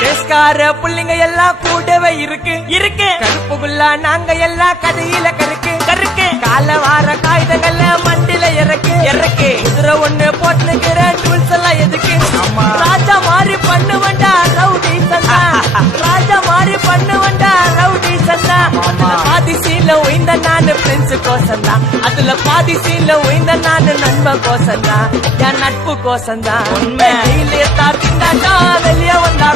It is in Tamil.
கேஸ்கார புள்ளிங்க எல்லாம் கூடவே இருக்கு கருப்புக்குள்ள நாங்க எல்லாம் கதையில கருக்கு கால வார காகிதங்கள்ல மண்டில இறக்கு குதிரை ஒண்ணு போட்டுக்கிற டூல்ஸ் எல்லாம் எதுக்கு ராஜா மாதிரி பண்ணுவண்டா ரவுடி சந்தா ராஜா மாதிரி பண்ணுவண்டா ரவுடி சந்தா பாதி சீன்ல உயிந்த நானு ஃப்ரெண்ட்ஸ் கோசந்தா அதுல பாதி சீன்ல உயிந்த நானு நண்பன் கோசந்தா என் நட்பு கோசந்தா வெளியே தாத்திண்டாட்டா வெளியே வந்தா